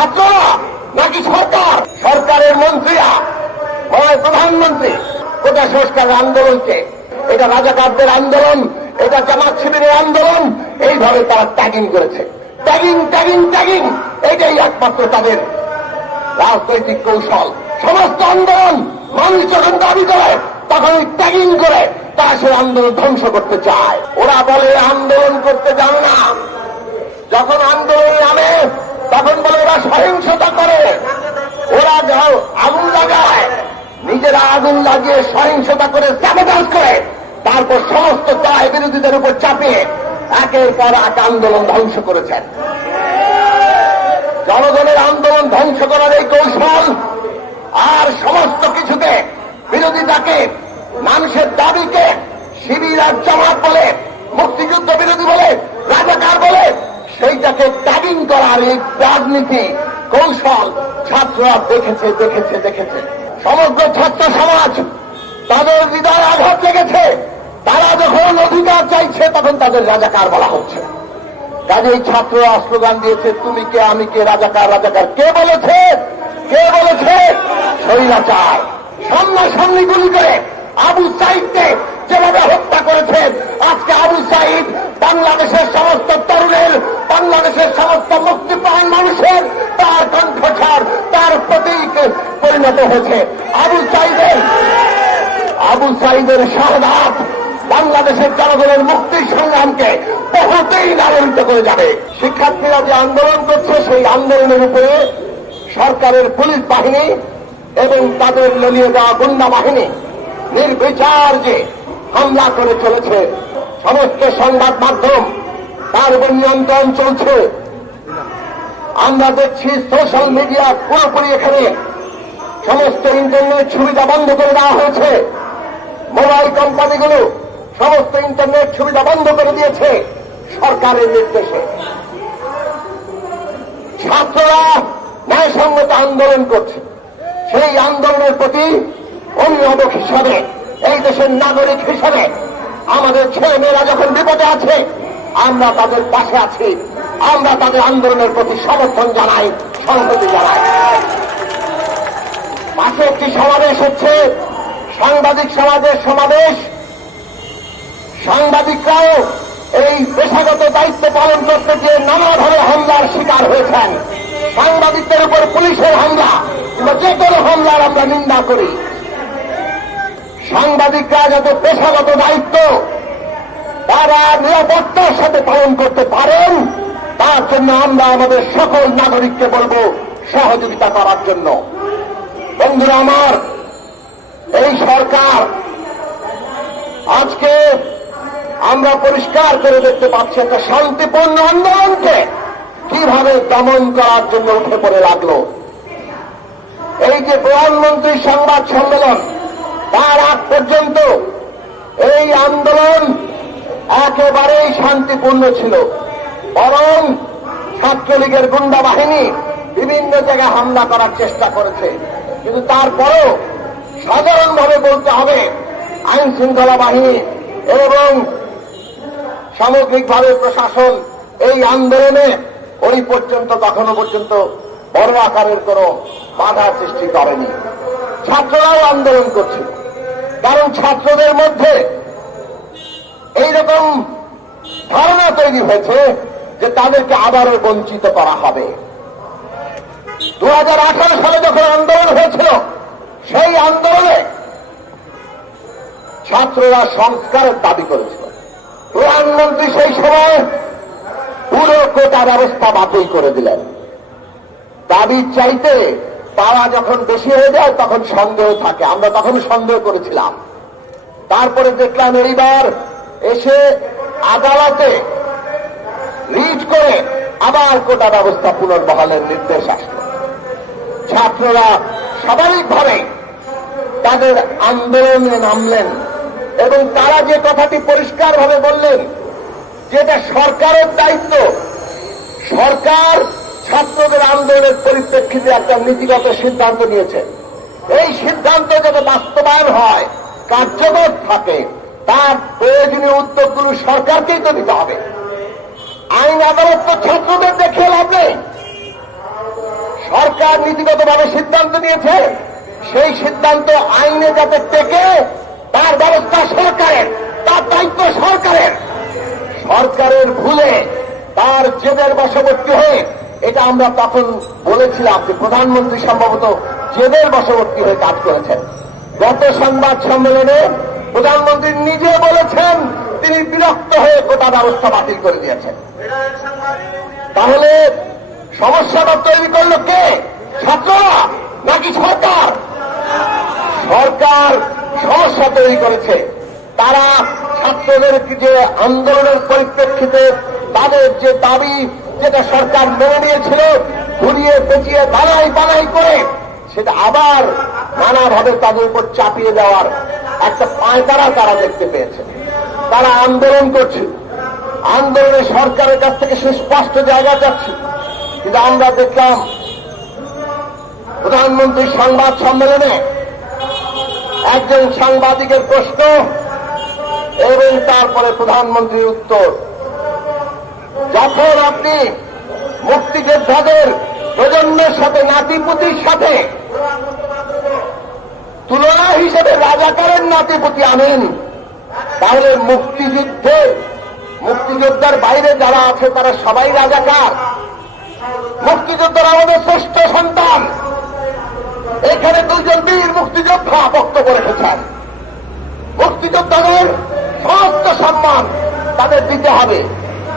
ছাত্ররা নাকি সরকার? সরকারের মন্ত্রীরা, প্রধানমন্ত্রী কোটা সংস্কারের আন্দোলনকে এটা রাজাকারদের আন্দোলন, এটা জামাত শিবিরের আন্দোলন, এইভাবে তারা ট্যাগিং করেছে। ট্যাগিং ট্যাগিং ট্যাগিং, এটাই একমাত্র তাদের রাজনৈতিক কৌশল। সমস্ত আন্দোলন মানুষ যখন দাবি করে তখন ট্যাগিং করে তারা সে আন্দোলন ধ্বংস করতে চায়। ওরা বলে আন্দোলন করতে জানে না, যখন আন্দোলন নামে তখন বলে ওরা সহিংসতা করে, ওরা আগুন লাগায়, নিজেরা আগুন লাগিয়ে সহিংসতা করে স্যাবোটাজ করে, তারপর সমস্ত দায় বিরোধীদের উপর চাপিয়ে একের পর এক আন্দোলন ধ্বংস করেছেন। জনগণের আন্দোলন ধ্বংস করার এই কৌশল আর সমস্ত কিছুকে, বিরোধিতাকে, মানুষের দাবিকে শিবির আর জামাত বলে, মুক্তিযুদ্ধ বিরোধী বলে, রাজাকার বলে, সেইটাকে ট্যাগিং করার এই রাজনীতি কৌশল ছাত্ররা দেখেছে দেখেছে দেখেছে। সমগ্র ছাত্র সমাজ তাদের হৃদয় আঘাত লেগেছে। তারা যখন অধিকার চাইছে তখন তাদের রাজাকার বলা হচ্ছে। কাজেই ছাত্ররা স্লোগান দিয়েছে, তুমি কে আমি কে, রাজাকার রাজাকার। কে বলেছে? কে বলেছে? স্বৈরাচার। সামনাসামনি গুলি করে আবু সাইদকে যেভাবে হত্যা করেছেন, আজকে আবু সাইদ বাংলাদেশের সমস্ত তরুণের, বাংলাদেশের সমস্ত মুক্তিপ্রাণ মানুষের তার কণ্ঠস্বর, তার প্রতীক পরিণত হয়েছে। আবু সাইদের শাহাদাত বাংলাদেশের জনগণের মুক্তির সংগ্রামকে বহুতেই লালিত করে যাবে। শিক্ষার্থীরা যে আন্দোলন করছে সেই আন্দোলনের উপরে সরকারের পুলিশ বাহিনী এবং তাদের ললিয়ে দেওয়া গুন্ডা বাহিনী নির্বিচার যে হামলা করে চলেছে, সমস্ত সংবাদ মাধ্যম তার উপর নিয়ন্ত্রণ চলছে। আমরা দেখছি সোশ্যাল মিডিয়া পুরোপুরি এখানে সমস্ত ইন্টারনেট সুবিধা বন্ধ করে দেওয়া হয়েছে। মোবাইল কোম্পানিগুলো সমস্ত ইন্টারনেট সুবিধা বন্ধ করে দিয়েছে সরকারের নির্দেশে। ছাত্ররা ন্যায়সঙ্গত আন্দোলন করছে। সেই আন্দোলনের প্রতি অভিভাবক হিসাবে, এই দেশের নাগরিক হিসাবে আমাদের ছেলেমেয়েরা যখন বিপদে আছে আমরা তাদের পাশে আছি, আমরা তাদের আন্দোলনের প্রতি সমর্থন জানাই, সংহতি জানাই। পাশে একটি সমাবেশ হচ্ছে, সাংবাদিক সমাজের সমাবেশ। সাংবাদিকরাও এই পেশাগত দায়িত্ব পালন করতে গিয়ে নানাভাবে হামলার শিকার হয়েছেন। সাংবাদিকদের উপর পুলিশের হামলা কিংবা যে কোনো হামলার আমরা নিন্দা করি। সাংবাদিকরা যাতে পেশাগত দায়িত্ব তারা নিরাপত্তার সাথে পালন করতে পারেন, তার জন্য আমরা আমাদের সকল নাগরিককে বলবো সহযোগিতা করার জন্য। বন্ধুরা আমার, এই সরকার আজকে আমরা পরিষ্কার করে দেখতে পাচ্ছি একটা শান্তিপূর্ণ আন্দোলনকে কিভাবে দমন করার জন্য উঠে পড়ে লাগলো। এই যে প্রধানমন্ত্রী সংবাদ সম্মেলন, তার আগ পর্যন্ত এই আন্দোলন একেবারেই শান্তিপূর্ণ ছিল, বরং ছাত্রলীগের গুন্ডা বাহিনী বিভিন্ন জায়গায় হামলা করার চেষ্টা করেছে। কিন্তু তারপরও সাধারণভাবে বলতে হবে, আইন শৃঙ্খলা বাহিনী এবং সামগ্রিকভাবে প্রশাসন এই আন্দোলনে ওই পর্যন্ত কখনো পর্যন্ত বড় আকারের কোন বাধা সৃষ্টি করেনি। ছাত্ররাও আন্দোলন করছিল, কারণ ছাত্রদের মধ্যে এইরকম ধারণা তৈরি হয়েছে যে তাদেরকে আবারও বঞ্চিত করা হবে। 2018 সালে যখন আন্দোলন হয়েছিল, সেই আন্দোলনে ছাত্ররা সংস্কারের দাবি করেছিল। প্রধানমন্ত্রী সেই সময় পুরো কোটা ব্যবস্থা বাতিল করে দিলেন। দাবি চাইতে তারা যখন বেশি হয়ে যায় তখন সন্দেহ থাকে, আমরা তখন সন্দেহ করেছিলাম। তারপরে দেখলাম এইবার এসে আদালতে রিট করে আবার কোটা ব্যবস্থা পুনর্বহালের নির্দেশ আসলো। ছাত্ররা স্বাভাবিকভাবে তাদের আন্দোলনে নামলেন এবং তারা যে কথাটি পরিষ্কারভাবে বললেন, যেটা সরকারের দায়িত্ব, সরকার ছাত্রদের আন্দোলনের পরিপ্রেক্ষিতে একটা নীতিগত সিদ্ধান্ত নিয়েছে। এই সিদ্ধান্ত যাতে বাস্তবায়ন হয়, কার্যকর থাকে, তার প্রয়োজনীয় উদ্যোগগুলো সরকারকেই তো দিতে হবে। আইন আদালত তো ছাত্রদের দেখে লাভ নেই। সরকার নীতিগতভাবে সিদ্ধান্ত নিয়েছে, সেই সিদ্ধান্ত আইনে যাতে টেকে তার ব্যবস্থা সরকারের, তার দায়িত্ব সরকারের। সরকারের ভুলে তার জেদের বশবর্তী হয়ে, এটা আমরা তখন বলেছিলাম যে প্রধানমন্ত্রী সম্ভবত জেদের বশবর্তী হয়ে কাজ করেছেন। গত সংবাদ সম্মেলনে প্রধানমন্ত্রী নিজে বলেছেন তিনি বিরক্ত হয়ে গোটা ব্যবস্থা বাতিল করে দিয়েছেন। তাহলে সমস্যাটা তৈরি করলো কে? ছাত্ররা নাকি সরকার? সরকার সমস্যা তৈরি করেছে। তারা ছাত্রদের যে আন্দোলনের পরিপ্রেক্ষিতে তাদের যে দাবি, যেটা সরকার মেনে নিয়েছিল, ঘুরিয়ে পেঁচিয়ে বানাই করে সেটা আবার নানাভাবে তাদের উপর চাপিয়ে দেওয়ার একটা পায়তারা তারা দেখতে পেয়েছে। তারা আন্দোলন করছে, আন্দোলনে সরকারের কাছ থেকে সুস্পষ্ট জায়গা যাচ্ছে। কিন্তু আমরা দেখলাম প্রধানমন্ত্রীর সংবাদ সম্মেলনে একজন সাংবাদিকের প্রশ্ন এবং তারপরে প্রধানমন্ত্রীর উত্তর। যখন আপনি মুক্তিযোদ্ধাদের প্রজন্মের সাথে, নাতিপুতির সাথে তুলনা হিসেবে রাজাকারের নাতিপুতি আনেন, তাহলে মুক্তিযোদ্ধার বাইরে যারা আছে তারা সবাই রাজাকার। মুক্তিযোদ্ধারা আমাদের শ্রেষ্ঠ সন্তান। এখানে দুজন বীর মুক্তিযোদ্ধা বক্তব্য রেখেছেন। মুক্তিযোদ্ধাদের সমস্ত সম্মান তাদের দিতে হবে,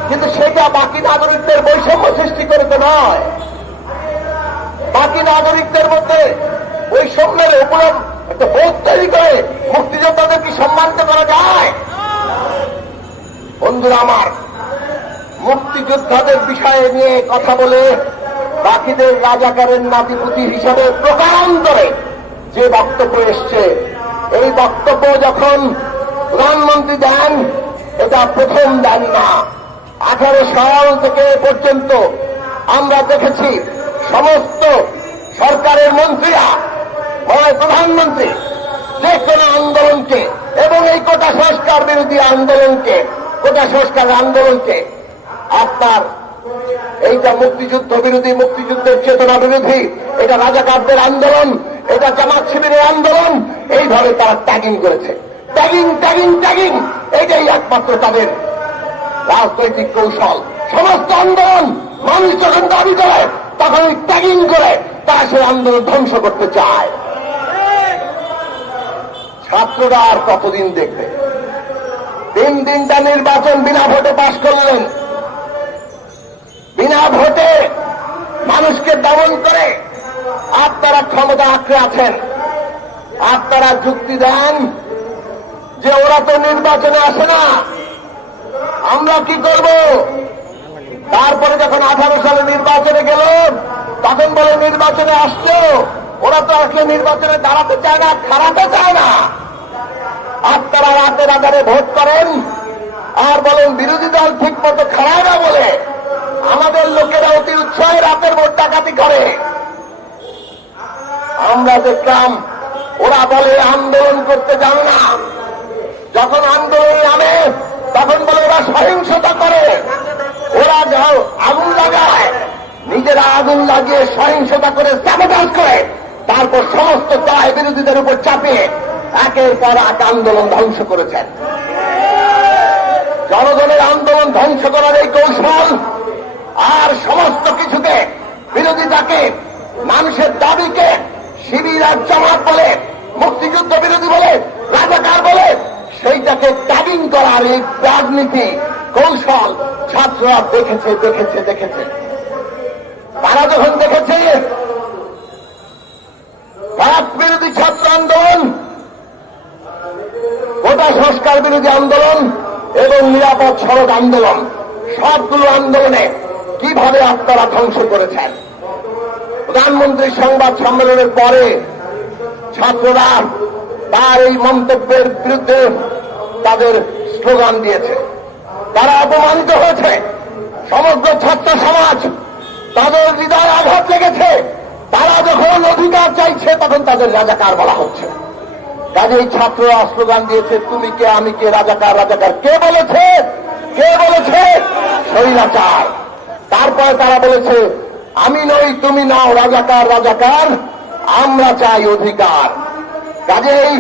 কিন্তু সেটা বাকি নাগরিকদের বৈষম্য সৃষ্টি করে তো নয়। বাকি নাগরিকদের মধ্যে বৈষম্যের উপর একটা বোধ তৈরি করে মুক্তিযোদ্ধাদের কি সম্মানিত করা যায়? বন্ধুরা আমার, মুক্তিযোদ্ধাদের বিষয়ে নিয়ে কথা বলে বাকিদের রাজাকারের নাতিপুতি হিসাবে প্রকারান্তরে যে বক্তব্য এসছে, এই বক্তব্য যখন প্রধানমন্ত্রী দেন, এটা প্রথম দেন না। 18 সাল থেকে পর্যন্ত আমরা দেখেছি সমস্ত সরকারের মন্ত্রীরা, প্রধানমন্ত্রী যে কোনো আন্দোলনকে এবং এই কোটা সংস্কার বিরোধী আন্দোলনকে, কোটা সংস্কার আন্দোলনকে আপনার এইটা মুক্তিযুদ্ধ বিরোধী, মুক্তিযুদ্ধের চেতনা বিরোধী, এটা রাজাকারদের আন্দোলন, এটা জামাত শিবিরের আন্দোলন, এইভাবে তারা ট্যাগিং করেছে। ট্যাগিং এটাই একমাত্র তাদের রাজনৈতিক কৌশল। সমস্ত আন্দোলন মানুষ যখন দাবি করে তখন ওই ট্যাগিং করে তারা সেই আন্দোলন ধ্বংস করতে চায়। ছাত্ররা আর কতদিন দেখবে? 3 দিনটা নির্বাচন বিনা ভোটে পাশ করলেন, বিনা ভোটে মানুষকে দমন করে আপনারা ক্ষমতা আঁকড়ে আছেন। আপনারা যুক্তি দেন যে ওরা তো নির্বাচনে আসে না, আমরা কি করব? তারপরে যখন 18 সালে নির্বাচনে গেল তখন বলে নির্বাচনে আসতো, ওরা তো আসলে নির্বাচনে দাঁড়াতে চায় না, খারাপে চায় না। আপনারা রাতের আধারে ভোট করেন আর বলেন বিরোধী দল ঠিক মতো খারায় না বলে আমাদের লোকেরা অতি উৎসাহে রাতের ভোট ডাকাতি করে। আমরা দেখলাম ওরা বলে আন্দোলন করতে জানে না, যখন আন্দোলন নামে তখন বলে ওরা সহিংসতা করে, ওরা আগুন লাগায়, নিজেরা আগুন লাগিয়ে সহিংসতা করে সাবোটাজ করে, তারপর সমস্ত দায় বিরোধীদের উপর চাপিয়ে একের পর এক আন্দোলন ধ্বংস করেছেন। জনগণের আন্দোলন ধ্বংস করার এই কৌশল আর সমস্ত কিছুকে, বিরোধিতাকে, মানুষের দাবিকে শিবির আর জামাত বলে, মুক্তিযুদ্ধ বিরোধী বলে, রাজাকার বলে, সেইটাকে ট্যাগিং করার এই রাজনীতি কৌশল ছাত্ররা দেখেছে। তারা যখন দেখেছে ভারত বিরোধী ছাত্র আন্দোলন, কোটা সংস্কার বিরোধী আন্দোলন এবং নিরাপদ সড়ক আন্দোলন, সবগুলো আন্দোলনে কিভাবে আপনারা ধ্বংস করেছেন। প্রধানমন্ত্রীর সংবাদ সম্মেলনের পরে ছাত্ররা তার এই মন্তব্যের বিরুদ্ধে তাদের স্লোগান দিয়েছে। তারা অপমানিত হয়েছে। সমগ্র ছাত্র সমাজ, তাদের হৃদয়ে আঘাত লেগেছে। তারা যখন অধিকার চাইছে তখন তাদের রাজাকার বলা হচ্ছে। কাজেই ছাত্ররা স্লোগান দিয়েছে, তুমি কে, আমি কে, রাজাকার। কে বলেছে? স্বৈরাচার। তারপরে তারা বলেছে আমি নই, তুমি নাও, রাজাকার রাজাকার, আমরা চাই অধিকার। কাজেই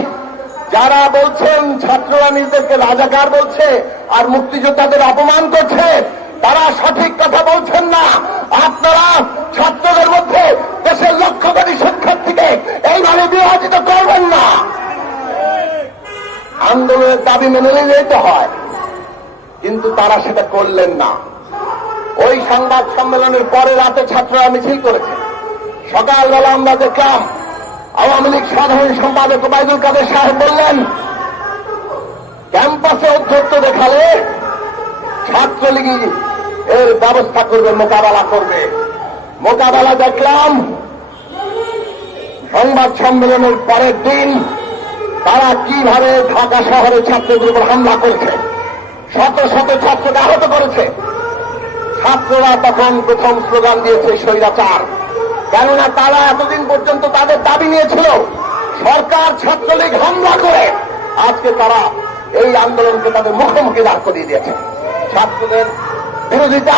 যারা বলছেন ছাত্ররা নিজেদেরকে রাজাকার বলছে আর মুক্তিযোদ্ধাদের অপমান করছে, তারা সঠিক কথা বলছেন না। আপনারা ছাত্রদের মধ্যে দেশের লক্ষ কোটি শিক্ষার্থীকে এইভাবে বিভাজিত করবেন না। আন্দোলনের দাবি মেনে নিলেই তো হয়, কিন্তু তারা সেটা করলেন না। ওই সংবাদ সম্মেলনের পরে রাতে ছাত্ররা মিছিল করেছে। সকালবেলা আমরা দেখলাম আওয়ামী লীগ সাধারণ সম্পাদক ওবায়দুল কাদের সাহেব বললেন, ক্যাম্পাসে অধ্যক্ষ দেখালে ছাত্রলীগ এর ব্যবস্থা করবে, মোকাবেলা করবে। মোকাবেলা দেখলাম সংবাদ সম্মেলনের পরের দিন তারা কিভাবে ঢাকা শহরে ছাত্রদের উপর হামলা করেছে, শত শত ছাত্রকে আহত করেছে। ছাত্ররা তখন প্রথম স্লোগান দিয়েছে স্বৈরাচার, কেননা তারা এতদিন পর্যন্ত তাদের দাবি নিয়েছিল। সরকার ছাত্রলীগ হামলা করে আজকে তারা এই আন্দোলনকে তাদের মুখোমুখি দাঁড় করিয়ে দিয়েছে। ছাত্রদের বিরোধিতা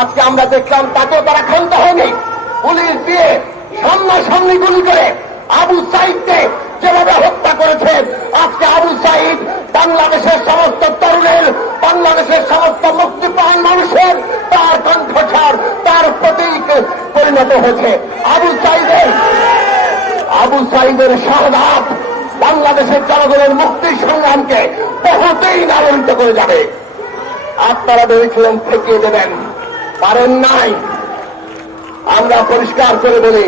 আজকে আমরা দেখলাম, তাকেও তারা ক্ষান্ত হয়নি। পুলিশ দিয়ে সামনাসামনি গুলি করে আবু সাইদকে যেভাবে হত্যা করেছে, আজকে আবু সাইদ বাংলাদেশের সমস্ত তরুণের, বাংলাদেশের সমস্ত মুক্তিপ্রাণ মানুষের তার কণ্ঠস্বর, তার প্রতীক পরিণত হয়েছে। আবু সাইদের শাহাদাত বাংলাদেশের জনগণের মুক্তির সংগ্রামকে বহুদিন আলোড়িত করে যাবে। আপনারা ভেবেছিলেন ঠেকিয়ে দেবেন, পারেন নাই। আমরা পরিষ্কার করে বলি,